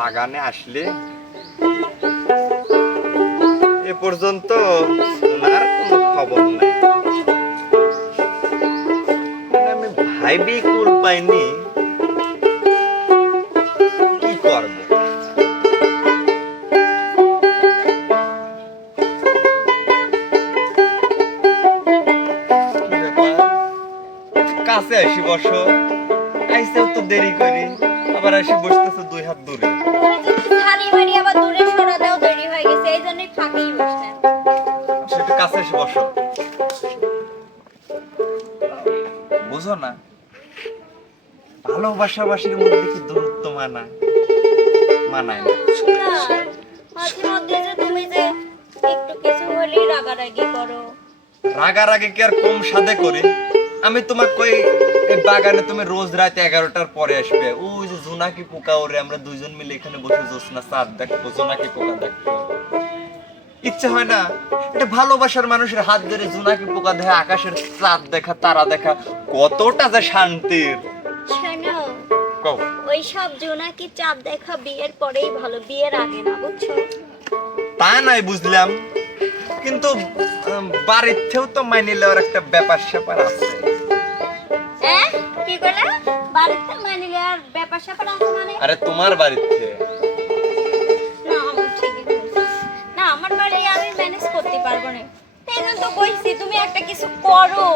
বাগানে আসলে এ পর্যন্ত ওনার কোনো খবর নাই। আমি ভাইবি কুল পাইনি কি করব? কাছে আসি বসো, আইসেও তো দেরি করি, আবার আসি বসতেছো দুই হাত দূরে মারি আবার দূরে সরা দাও দেরি হয়ে গেছে এই জন্যই ফাঁকেই বসলেন কাছে এসে বসো। বুঝো না ভালোবাসাবাসির মধ্যে কি দূরত্ব মানায় মানায় না। মাঝে মধ্যে যে তুমি যে একটু কিছু হলেই রাগারাগি করো। রাগারাগি কি আর কম সাদে করি? আমি তোমাকে কই এই বাগানে তুমি রোজ রাত এগারোটার পরে আসবে ওই যে জোনাকি পোকা ওরে? আমরা দুইজন মিলে এখানে বসে জোসনা চাঁদ দেখব জোনাকি পোকা দেখব ইচ্ছে হয় না? এটা ভালোবাসার মানুষের হাত ধরে জোনাকি পোকা দেখা আকাশের চাঁদ দেখা তারা দেখা কতটা যে শান্তির। শোনো কও। ওই সব জোনাকি চাঁদ দেখা বিয়ের পরেই ভালো বিয়ের আগে না বুঝছ? তা নাই বুঝলাম। কিন্তু বাড়ির থেকেও তো মাইনে নেওয়ার একটা ব্যাপার স্যাপার আছে। হ্যাঁ? কি করলে বাড়িতে মানিলে আর মানে তোমার থেকে না আমি না আমার বাড়ি আমি ম্যানেজ করতে পারব না। জন্য তো কইছি তুমি একটা কিছু করো।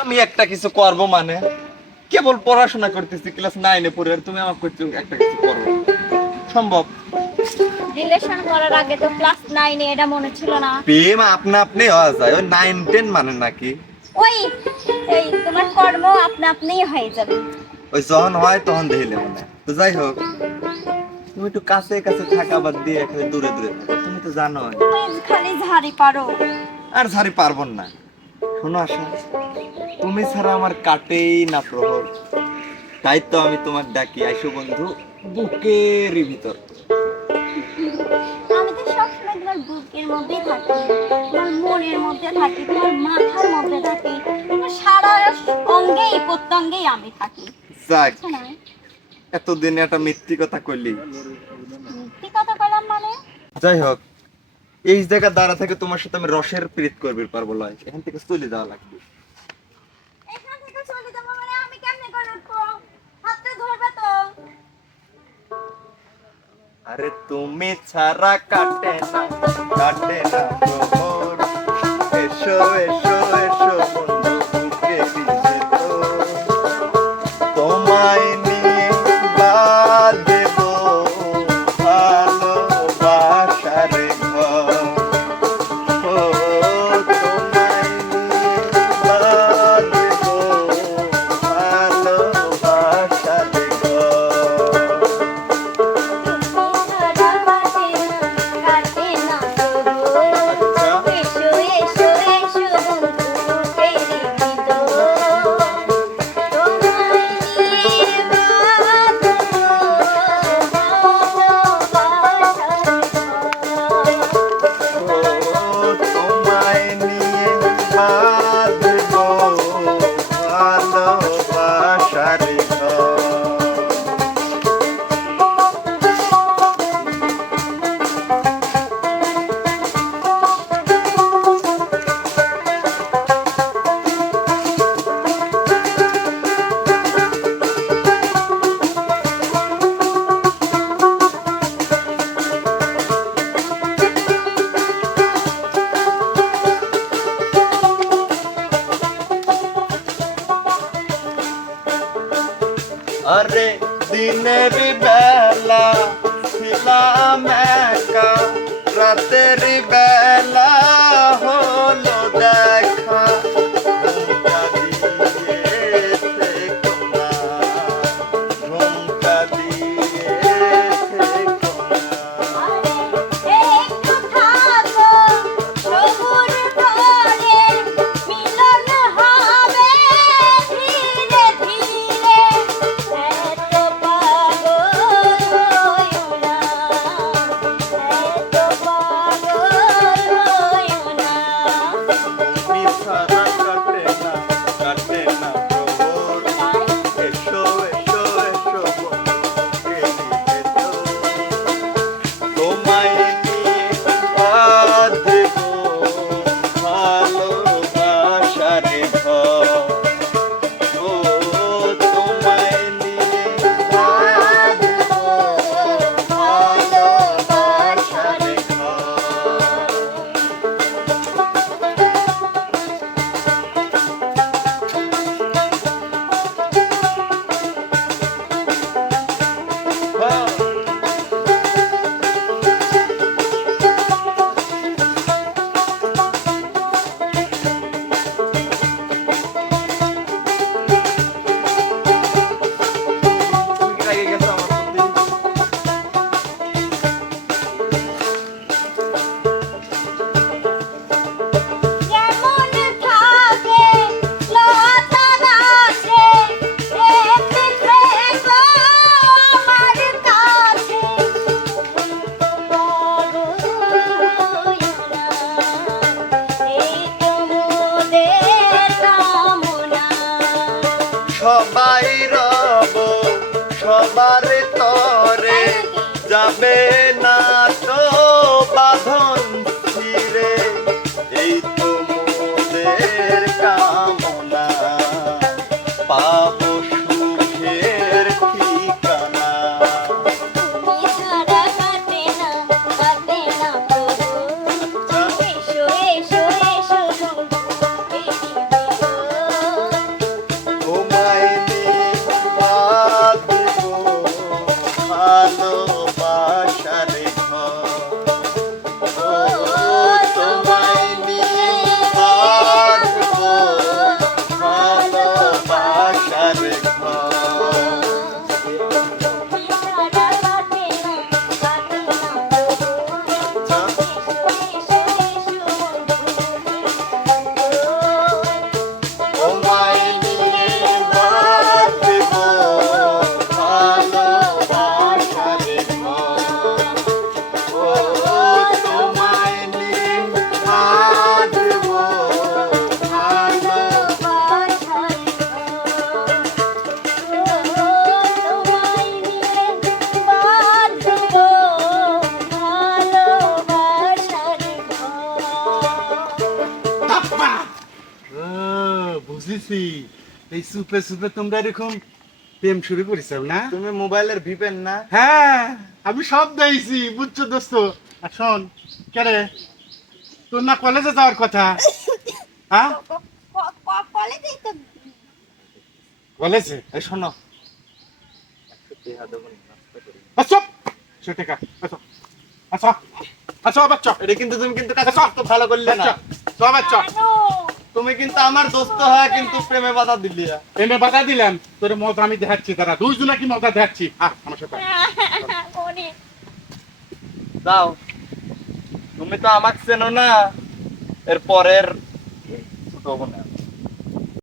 আমি একটা কিছু করব মানে? কেবল পড়াশোনা করতেছি ক্লাস নাইনে পড়ে আর তুমি আমাকে একটা কিছু করো। সম্ভব? রিলেশন করার আগে তো ক্লাস নাইনে এটা মনে ছিল না। প্রেম আপনা আপনি হওয়া যায় ওই নাইন টেন মানে নাকি? ওই এই তোমার কর্ম আপনা আপনিই হয়ে যাবে। ওই যখন হয় তখন দেখিলে মনে তো যাই হোক তুমি একটু কাছে কাছে থাকা বাদ দিয়ে এখানে দূরে দূরে থাকো। তুমি তো জানো খালি ঝাড়ি পারো। আর ঝাড়ি পারব না। শোনো আশা তুমি ছাড়া আমার কাটেই না প্রহর। তাই তো আমি তোমার ডাকি আইসো বন্ধু বুকের ভিতর। আমি তো সবসময় তোমার বুকের মধ্যেই থাকি তোমার মনের মধ্যে থাকি তোমার মাথার মধ্যে থাকি তোমার সারা অঙ্গেই প্রত্যঙ্গেই আমি থাকি। যাক এতদিনে একটা মিথ্যি কথা কইলি। মিথ্যে কথা বললাম মানে? যাই হোক এই জায়গা দাঁড়া থেকে তোমার সাথে আমি রসের প্রীত করবে পারব লয় এখান থেকে চলে যাওয়া লাগবে। এখান থেকে চলে যাব মানে আমি কেমনে করে উঠবো? হাতটা ধরবে তো। আরে তুমি ছাড়া কাটে না কাটে না এসো এসো আরে দিনের বেলা ছিলাম একা রাতের বেলা হলো দেখা ঘুমটা বাবার তরে যাবে না বুঝেছি। এই সুপে সুপে তোমরা এরকম প্রেম শুরু করেছ না? তুমি মোবাইলের ভিপেন না? হ্যাঁ আমি সব দিয়েছি বুঝছ দোস্ত? শোন কেরে তোর না কলেজে যাওয়ার কথা? হ্যাঁ? কলেজে? এই শোনো। আচ্ছা সে আচ্ছা আচ্ছা আচ্ছা বাচ্চা। এটা কিন্তু তুমি কিন্তু কাছে তো ভালো করলে না। তুমি কিন্তু আমার দোস্ত হয় কিন্তু প্রেমে বাধা দিলি। প্রেমে বাধা দিলাম? তোর মজা আমি দেখাচ্ছি তারা দুইজনে কি মজা দেখাচ্ছি? আহ আমার সাথে তুমি তো আমাকে চেনো না। এর পরের ছোট বোন